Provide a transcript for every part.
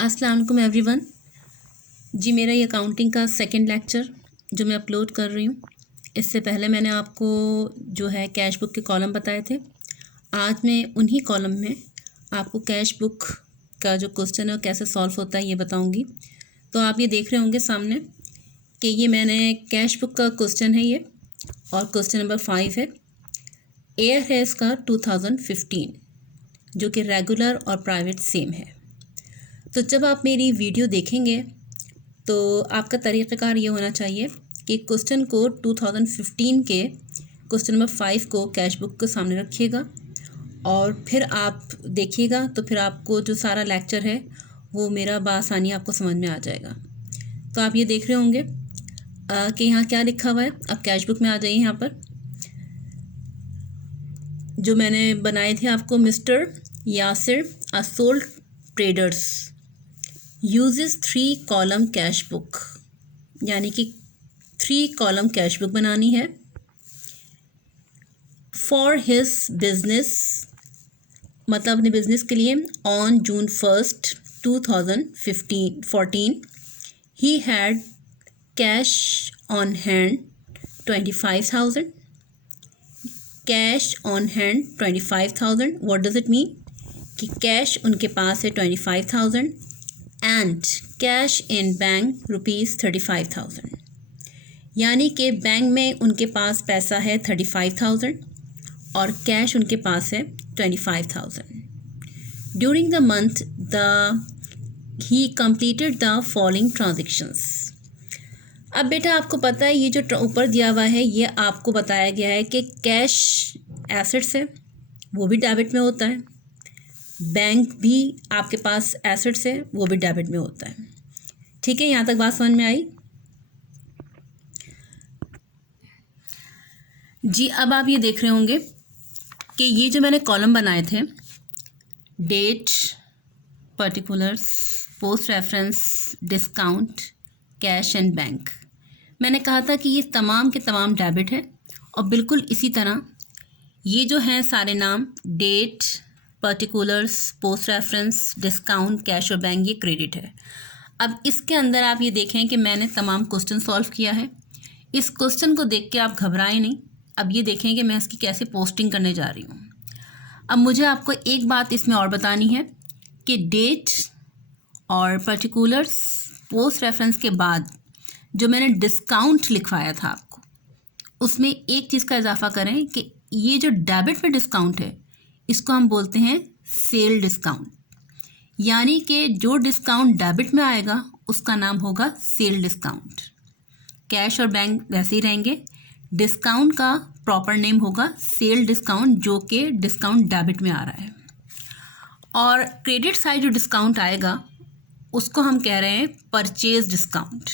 अस्सलाम वालेकुम एवरीवन। जी मेरा ये अकाउंटिंग का सेकंड लेक्चर जो मैं अपलोड कर रही हूँ। इससे पहले मैंने आपको जो है कैश बुक के कॉलम बताए थे। आज मैं उन्हीं कॉलम में आपको कैश बुक का जो क्वेश्चन है वो कैसे सॉल्व होता है ये बताऊँगी। तो आप ये देख रहे होंगे सामने कि ये मैंने कैश बुक का क्वेश्चन है ये, और क्वेश्चन नंबर 5 है। ईयर है इसका 2015, जो कि रेगुलर और प्राइवेट सेम है। तो जब आप मेरी वीडियो देखेंगे तो आपका तरीक़ाकार ये होना चाहिए कि क्वेश्चन को 2015 के क्वेश्चन नंबर 5 को कैश बुक के सामने रखिएगा और फिर आप देखिएगा, तो फिर आपको जो सारा लेक्चर है वो मेरा बआसानी आपको समझ में आ जाएगा। तो आप ये देख रहे होंगे कि यहाँ क्या लिखा हुआ है। अब कैश बुक में आ जाइए। यहाँ पर जो मैंने बनाए थे आपको, Mister Yasir a sole traders uses 3 column cash book, यानी कि 3 कॉलम कैश बुक बनानी है फॉर हिज बिजनेस, मतलब अपने बिजनेस के लिए। On June 1, 2014 he had cash on hand 25,000। Cash on hand 25,000, what does it mean कि कैश उनके पास है 25,000 एंड कैश इन बैंक ₹35,000, यानी कि बैंक में उनके पास पैसा है 35,000 और कैश उनके पास है 25,000। During the month he completed the following transactions. अब बेटा आपको पता है ये जो ऊपर दिया हुआ है ये आपको बताया गया है कि कैश एसेट्स है, वो भी डेबिट में होता है। बैंक भी आपके पास एसेट्स है, वो भी डेबिट में होता है। ठीक है, यहाँ तक बात समझ में आई जी। अब आप ये देख रहे होंगे कि ये जो मैंने कॉलम बनाए थे, date, particulars, post reference, discount, cash and bank, मैंने कहा था कि ये तमाम के तमाम डेबिट है। और बिल्कुल इसी तरह ये जो हैं सारे नाम, date, particulars, post reference, discount, cash और बैंक, ये क्रेडिट है। अब इसके अंदर आप ये देखें कि मैंने तमाम क्वेश्चन सॉल्व किया है। इस क्वेश्चन को देख के आप घबराएं नहीं। अब ये देखें कि मैं इसकी कैसे पोस्टिंग करने जा रही हूँ। अब मुझे आपको एक बात इसमें और बतानी है कि डेट और पर्टिकुलर्स, पोस्ट रेफरेंस के बाद जो मैंने डिस्काउंट लिखवाया था आपको, उसमें एक चीज़ का इजाफा करें कि ये जो डेबिट में डिस्काउंट है इसको हम बोलते हैं सेल डिस्काउंट, यानी कि जो डिस्काउंट डेबिट में आएगा उसका नाम होगा सेल डिस्काउंट। कैश और बैंक वैसे ही रहेंगे, डिस्काउंट का प्रॉपर नेम होगा सेल डिस्काउंट, जो कि डिस्काउंट डेबिट में आ रहा है। और क्रेडिट साइड जो डिस्काउंट आएगा उसको हम कह रहे हैं परचेज डिस्काउंट।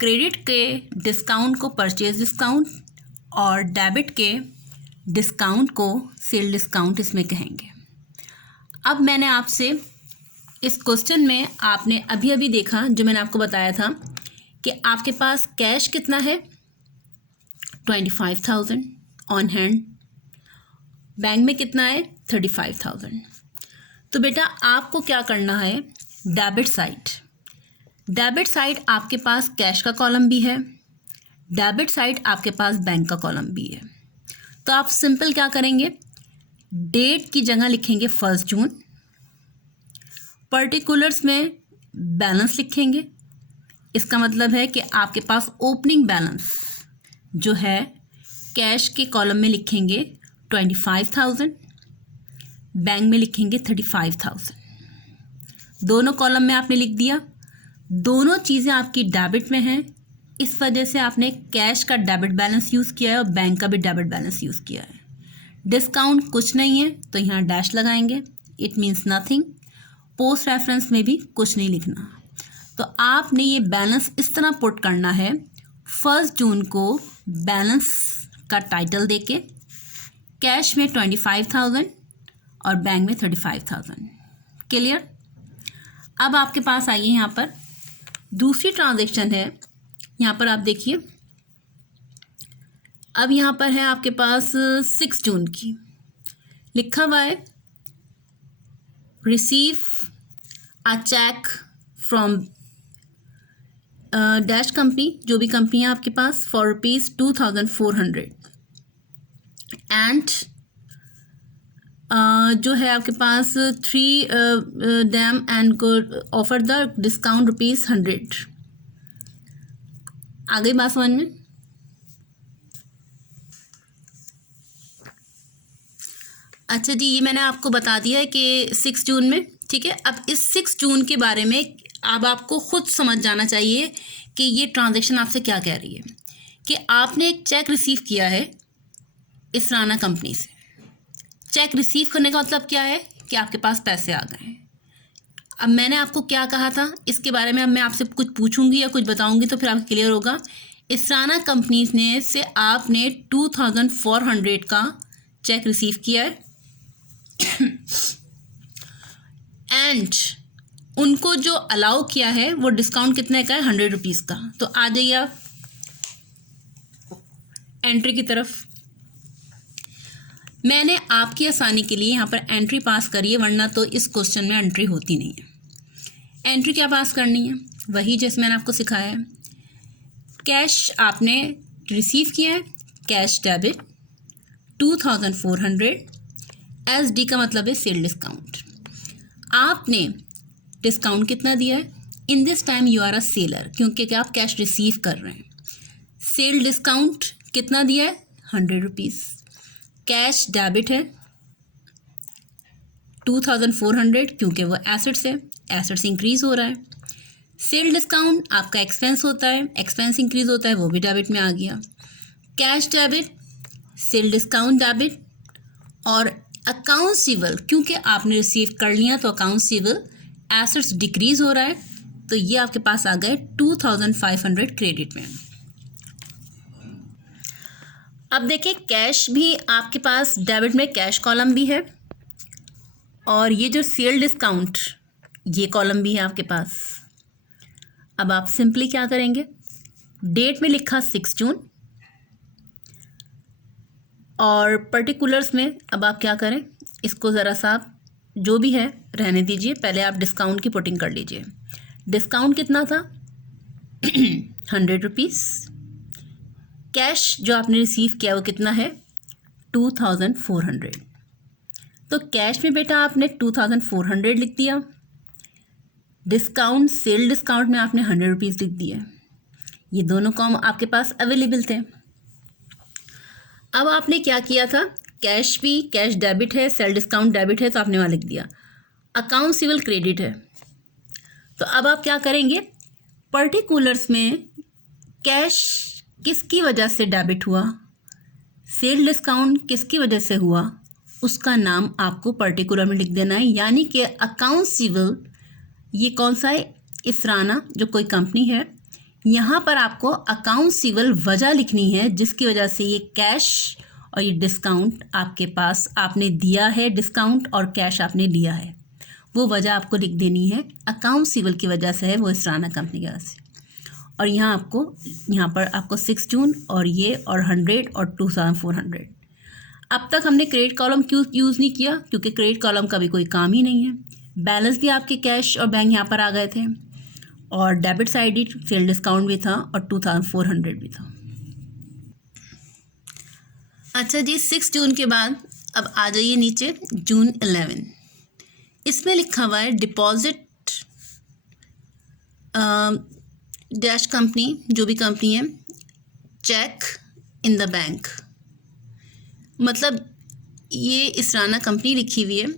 क्रेडिट के डिस्काउंट को परचेज डिस्काउंट और डेबिट के डिस्काउंट को सेल डिस्काउंट इसमें कहेंगे। अब मैंने आपसे इस क्वेश्चन में, आपने अभी अभी देखा जो मैंने आपको बताया था कि आपके पास कैश कितना है 25,000 ऑन हैंड, बैंक में कितना है 35,000। तो बेटा आपको क्या करना है, डेबिट साइड आपके पास कैश का कॉलम भी है, डेबिट साइड आपके पास बैंक का कॉलम भी है। तो आप सिंपल क्या करेंगे, डेट की जगह लिखेंगे 1 जून, पर्टिकुलर्स में बैलेंस लिखेंगे। इसका मतलब है कि आपके पास ओपनिंग बैलेंस जो है कैश के कॉलम में लिखेंगे 25,000, बैंक में लिखेंगे 35,000। दोनों कॉलम में आपने लिख दिया। दोनों चीज़ें आपकी डेबिट में हैं, इस वजह से आपने कैश का डेबिट बैलेंस यूज़ किया है और बैंक का भी डेबिट बैलेंस यूज़ किया है। डिस्काउंट कुछ नहीं है तो यहाँ डैश लगाएंगे, it means nothing. Post reference में भी कुछ नहीं लिखना। तो आपने ये बैलेंस इस तरह पुट करना है 1 जून को बैलेंस का टाइटल देके, कैश में 25,000 और बैंक में 35,000। क्लियर। अब आपके पास आइए, यहाँ पर दूसरी ट्रांजैक्शन है। यहाँ पर आप देखिए, अब यहाँ पर है आपके पास 6 जून की, लिखा हुआ है receive a cheque from dash company, जो भी कंपनी है आपके पास, फॉर ₹2400 एंड जो है आपके पास 3 them and good offer the discount ₹100। आ गई बात समझ में? अच्छा जी, ये मैंने आपको बता दिया है कि 6 जून में, ठीक है। अब इस 6 जून के बारे में अब आपको खुद समझ जाना चाहिए कि ये ट्रांजैक्शन आपसे क्या कह रही है। कि आपने एक चेक रिसीव किया है इसराना कंपनी से। चेक रिसीव करने का मतलब क्या है कि आपके पास पैसे आ गए हैं। अब मैंने आपको क्या कहा था इसके बारे में, अब मैं आपसे कुछ पूछूंगी या कुछ बताऊंगी तो फिर आपको क्लियर होगा। इसराना कंपनी ने से आपने 2400 का चेक रिसीव किया है एंड उनको जो अलाउ किया है वो डिस्काउंट कितने का है, ₹100 का। तो आ जाइए आप एंट्री की तरफ। मैंने आपकी आसानी के लिए यहाँ पर एंट्री पास करी है, वरना तो इस क्वेश्चन में एंट्री होती नहीं है। एंट्री क्या पास करनी है, वही जैसे मैंने आपको सिखाया है। कैश आपने रिसीव किया है, कैश डेबिट 2400, SD का मतलब है सेल डिस्काउंट। आपने डिस्काउंट कितना दिया है, in this time you are a seller, क्योंकि आप कैश रिसीव कर रहे हैं। सेल डिस्काउंट कितना दिया है, ₹100। कैश डेबिट है 2400, क्योंकि वो एसेट्स है, एसेट्स इंक्रीज हो रहा है। सेल डिस्काउंट आपका एक्सपेंस होता है, एक्सपेंस इंक्रीज होता है, वो भी डेबिट में आ गया। Cash debit, sale discount debit, और अकाउंट सिवल, क्योंकि आपने रिसीव कर लिया तो अकाउंट सिवल एसेट्स डिक्रीज हो रहा है, तो ये आपके पास आ गए 2500 क्रेडिट में। अब देखिए कैश भी आपके पास डेबिट में कैश कॉलम भी है, और ये जो सेल डिस्काउंट ये कॉलम भी है आपके पास। अब आप सिंपली क्या करेंगे, डेट में लिखा 6 जून, और पर्टिकुलर्स में अब आप क्या करें, इसको ज़रा सा आप जो भी है रहने दीजिए, पहले आप डिस्काउंट की पुटिंग कर लीजिए। डिस्काउंट कितना था, ₹100। कैश जो आपने रिसीव किया वो कितना है, 2400। तो कैश में बेटा आपने 2400 लिख दिया, डिस्काउंट सेल डिस्काउंट में आपने ₹100 लिख दिया। ये दोनों कॉम आपके पास अवेलेबल थे। अब आपने क्या किया था, कैश भी, कैश डेबिट है, सेल डिस्काउंट डेबिट है, तो आपने वहाँ लिख दिया। अकाउंट सिविल क्रेडिट है, तो अब आप क्या करेंगे, पर्टिकुलर्स में कैश किसकी वजह से डेबिट हुआ, सेल डिस्काउंट किसकी वजह से हुआ, उसका नाम आपको पर्टिकुलर में लिख देना है। यानी कि अकाउंट सिविल ये कौन सा है, इसराना जो कोई कंपनी है, यहाँ पर आपको अकाउंट सिविल वजह लिखनी है जिसकी वजह से ये कैश और ये डिस्काउंट आपके पास आपने दिया है, डिस्काउंट और कैश आपने लिया है, वो वजह आपको लिख देनी है। अकाउंट सिविल की वजह से है वो इसराना कंपनी की वजह से। और यहाँ पर आपको 6 जून और ये और 100 और 2400। अब तक हमने क्रेडिट कॉलम क्यों यूज़ नहीं किया, क्योंकि क्रेडिट कॉलम का भी कोई काम ही नहीं है। बैलेंस भी आपके कैश और बैंक यहाँ पर आ गए थे, और डेबिट साइड ही सेल डिस्काउंट भी था और 2400 भी था। अच्छा जी, 6 जून के बाद अब आ जाइए नीचे, जून 11। इसमें लिखा हुआ है डिपॉजिट डैश कंपनी, जो भी कंपनी है, चेक इन द बैंक। मतलब ये इसराना कंपनी लिखी हुई है,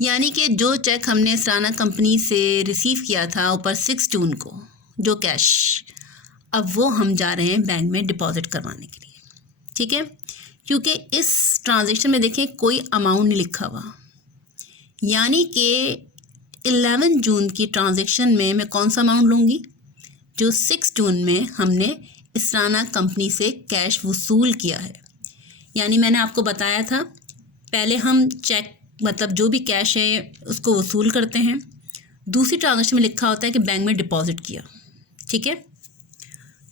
यानी कि जो चेक हमने इसराना कंपनी से रिसीव किया था ऊपर 6 जून को, जो कैश, अब वो हम जा रहे हैं बैंक में डिपॉजिट करवाने के लिए, ठीक है। क्योंकि इस ट्रांजैक्शन में देखें कोई अमाउंट नहीं लिखा हुआ, यानी कि 11 जून की ट्रांजैक्शन में मैं कौन सा अमाउंट लूँगी, जो 6 जून में हमने इसराना कंपनी से कैश वसूल किया है। यानी मैंने आपको बताया था, पहले हम चेक मतलब जो भी कैश है उसको वसूल करते हैं, दूसरी ट्रांजैक्शन में लिखा होता है कि बैंक में डिपॉजिट किया, ठीक है।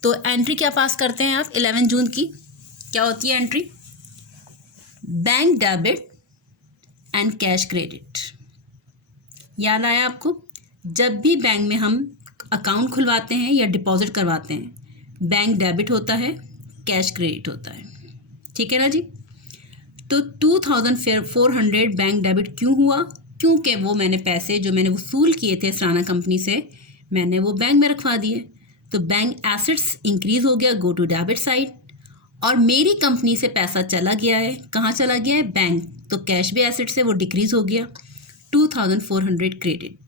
तो एंट्री क्या पास करते हैं आप 11 जून की, क्या होती है entry, bank debit and cash credit. याद आया आपको, जब भी बैंक में हम अकाउंट खुलवाते हैं या डिपॉजिट करवाते हैं, बैंक डेबिट होता है, कैश क्रेडिट होता है। ठीक है ना जी। तो 2400 बैंक डेबिट क्यों हुआ? क्योंकि वो मैंने पैसे जो मैंने वसूल किए थे सराना कंपनी से, मैंने वो बैंक में रखवा दिए। तो बैंक एसेट्स इंक्रीज़ हो गया, गो टू डेबिट साइड। और मेरी कंपनी से पैसा चला गया है, कहाँ चला गया है? बैंक। तो कैश भी एसेट से वो डिक्रीज़ हो गया, 2400 क्रेडिट।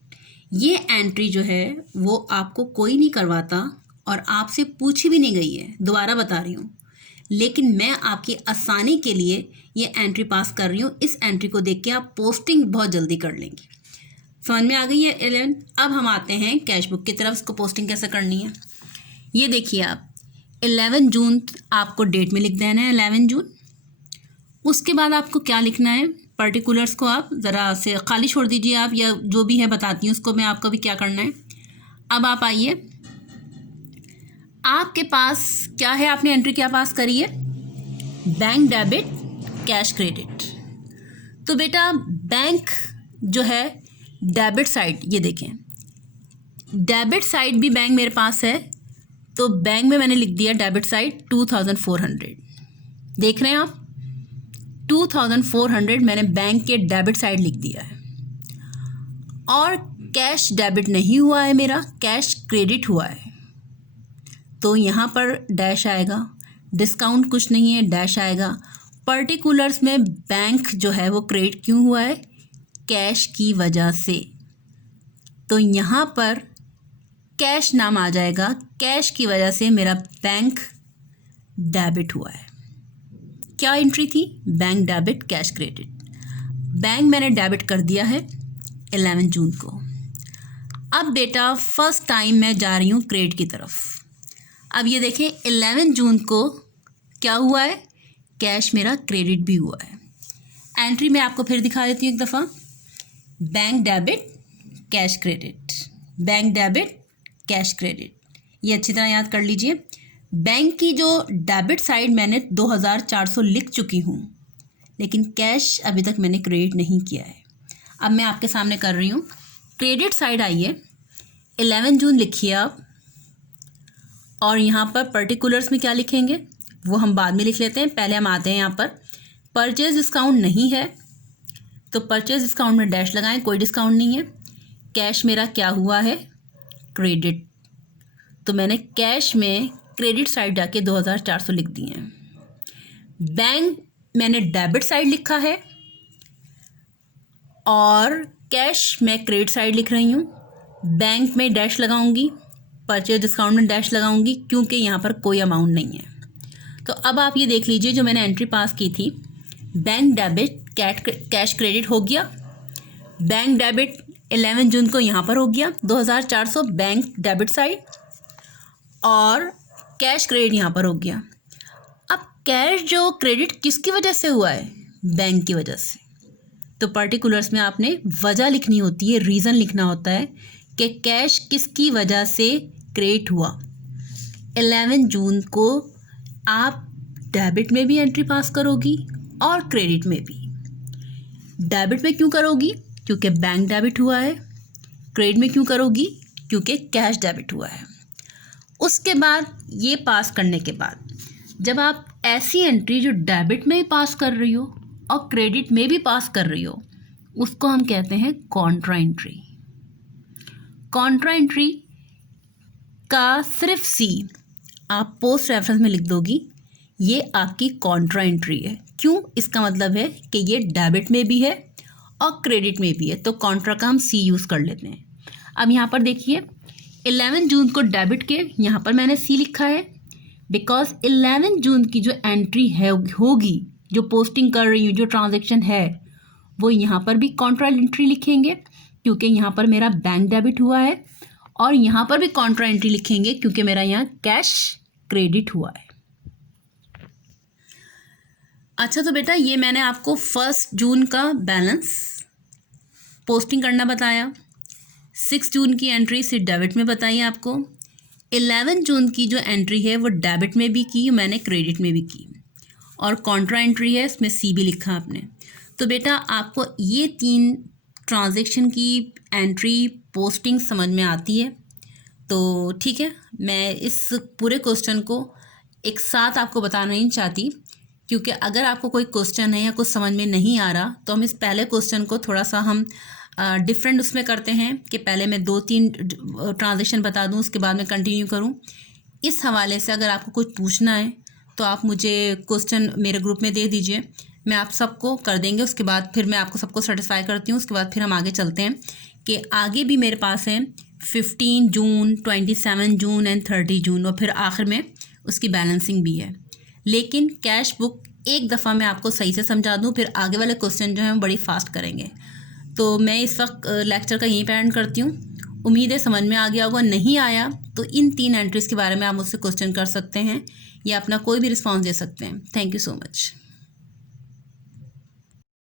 ये एंट्री जो है वो आपको कोई नहीं करवाता और आपसे पूछी भी नहीं गई है, दोबारा बता रही हूँ, लेकिन मैं आपकी आसानी के लिए ये एंट्री पास कर रही हूँ। इस एंट्री को देख के आप पोस्टिंग बहुत जल्दी कर लेंगे। समझ में आ गई है 11। अब हम आते हैं कैश बुक की तरफ, इसको पोस्टिंग कैसे करनी है। ये देखिए आप 11 जून आपको डेट में लिख देना है, 11 जून। उसके बाद आपको क्या लिखना है, पर्टिकुलर्स को आप ज़रा से खाली छोड़ दीजिए आप, या जो भी है बताती हूँ उसको मैं आपको भी क्या करना है। अब आप आइए, आपके पास क्या है, आपने एंट्री क्या पास करी है? Bank debit, cash credit. तो बेटा बैंक जो है डेबिट साइड, ये देखें डेबिट साइड भी बैंक मेरे पास है, तो बैंक में मैंने लिख दिया डेबिट साइड 2400। देख रहे हैं आप, 2400 मैंने बैंक के डेबिट साइड लिख दिया है। और कैश डेबिट नहीं हुआ है मेरा, कैश क्रेडिट हुआ है, तो यहाँ पर डैश आएगा। डिस्काउंट कुछ नहीं है, डैश आएगा। पर्टिकुलर्स में बैंक जो है वो क्रेडिट क्यों हुआ है? कैश की वजह से, तो यहाँ पर कैश नाम आ जाएगा। कैश की वजह से मेरा बैंक डेबिट हुआ है। क्या एंट्री थी? Bank debit, cash credit. Bank मैंने डेबिट कर दिया है 11 जून को। अब बेटा फर्स्ट टाइम मैं जा रही हूँ क्रेडिट की तरफ। अब ये देखें 11 जून को क्या हुआ है? कैश मेरा क्रेडिट भी हुआ है। एंट्री मैं आपको फिर दिखा देती हूँ एक दफ़ा। Bank debit, cash credit, bank debit, cash credit. ये अच्छी तरह याद कर लीजिए। बैंक की जो डेबिट साइड मैंने 2400 लिख चुकी हूँ, लेकिन कैश अभी तक मैंने क्रेडिट नहीं किया है। अब मैं आपके सामने कर रही हूँ। क्रेडिट साइड आइए, 11 जून लिखिए आप, और यहाँ पर पर्टिकुलर्स में क्या लिखेंगे वो हम बाद में लिख लेते हैं। पहले हम आते हैं यहाँ पर, परचेज डिस्काउंट नहीं है तो परचेज डिस्काउंट में डैश लगाएं, कोई डिस्काउंट नहीं है। कैश मेरा क्या हुआ है? क्रेडिट। तो मैंने कैश में क्रेडिट साइड जाके 2400 लिख दिए हैं। बैंक मैंने डेबिट साइड लिखा है और कैश मैं क्रेडिट साइड लिख रही हूँ। बैंक में डैश लगाऊंगी, परचेज डिस्काउंट में डैश लगाऊंगी, क्योंकि यहाँ पर कोई अमाउंट नहीं है। तो अब आप ये देख लीजिए, जो मैंने एंट्री पास की थी, बैंक डेबिट, कैश क्रेडिट हो गया। बैंक डेबिट 11 जून को यहाँ पर हो गया 2400 बैंक डेबिट साइड, और कैश क्रेडिट यहाँ पर हो गया। अब कैश जो क्रेडिट किसकी वजह से हुआ है? बैंक की वजह से। तो पर्टिकुलर्स में आपने वजह लिखनी होती है, रीज़न लिखना होता है कि कैश किसकी वजह से क्रेडिट हुआ। 11 जून को आप डेबिट में भी एंट्री पास करोगी और क्रेडिट में भी। डेबिट में क्यों करोगी? क्योंकि बैंक डेबिट हुआ है। क्रेडिट में क्यों करोगी? क्योंकि कैश डेबिट हुआ है। उसके बाद ये पास करने के बाद, जब आप ऐसी एंट्री जो डेबिट में भी पास कर रही हो और क्रेडिट में भी पास कर रही हो, उसको हम कहते हैं कॉन्ट्रा एंट्री। कॉन्ट्रा एंट्री का सिर्फ सी आप पोस्ट रेफरेंस में लिख दोगी, ये आपकी कॉन्ट्रा एंट्री है। क्यों? इसका मतलब है कि ये डेबिट में भी है और क्रेडिट में भी है, तो कॉन्ट्रा का हम सी यूज़ कर लेते हैं। अब यहाँ पर देखिए 11 जून को डेबिट के यहाँ पर मैंने सी लिखा है, बिकॉज 11 जून की जो एंट्री है होगी, जो पोस्टिंग कर रही हूँ, जो ट्रांजैक्शन है, वो यहाँ पर भी कॉन्ट्रा एंट्री लिखेंगे क्योंकि यहाँ पर मेरा बैंक डेबिट हुआ है, और यहाँ पर भी कॉन्ट्रा एंट्री लिखेंगे क्योंकि मेरा यहाँ कैश क्रेडिट हुआ है। अच्छा, तो बेटा ये मैंने आपको 1 जून का बैलेंस पोस्टिंग करना बताया, 6 जून की एंट्री सिर्फ डेबिट में बताई आपको, 11 जून की जो एंट्री है वो डेबिट में भी की मैंने, क्रेडिट में भी की, और कॉन्ट्रा एंट्री है, इसमें सी भी लिखा आपने। तो बेटा आपको ये 3 ट्रांजैक्शन की एंट्री पोस्टिंग समझ में आती है। तो ठीक है, मैं इस पूरे क्वेश्चन को एक साथ आपको बताना नहीं चाहती, क्योंकि अगर आपको कोई क्वेश्चन है या कुछ समझ में नहीं आ रहा तो हम इस पहले क्वेश्चन को थोड़ा सा हम डिफरेंट उसमें करते हैं कि पहले मैं 2-3 ट्रांजैक्शन बता दूं, उसके बाद मैं कंटिन्यू करूं। इस हवाले से अगर आपको कुछ पूछना है तो आप मुझे क्वेश्चन मेरे ग्रुप में दे दीजिए, मैं आप सबको कर देंगे। उसके बाद फिर मैं आपको सबको सेटिस्फाई करती हूँ। उसके बाद फिर हम आगे चलते हैं कि आगे भी मेरे पास है 15 जून, 27 जून एंड 30 जून, और फिर आखिर में उसकी बैलेंसिंग भी है। लेकिन कैश बुक एक दफ़ा मैं आपको सही से समझा दूँ, फिर आगे वाले क्वेश्चन जो हैं बड़ी फास्ट करेंगे। तो मैं इस वक्त लेक्चर का यहीं पे एंड करती हूँ। उम्मीद है समझ में आ गया होगा। नहीं आया तो इन 3 एंट्रीज़ के बारे में आप मुझसे क्वेश्चन कर सकते हैं या अपना कोई भी रिस्पॉन्स दे सकते हैं। Thank you so much.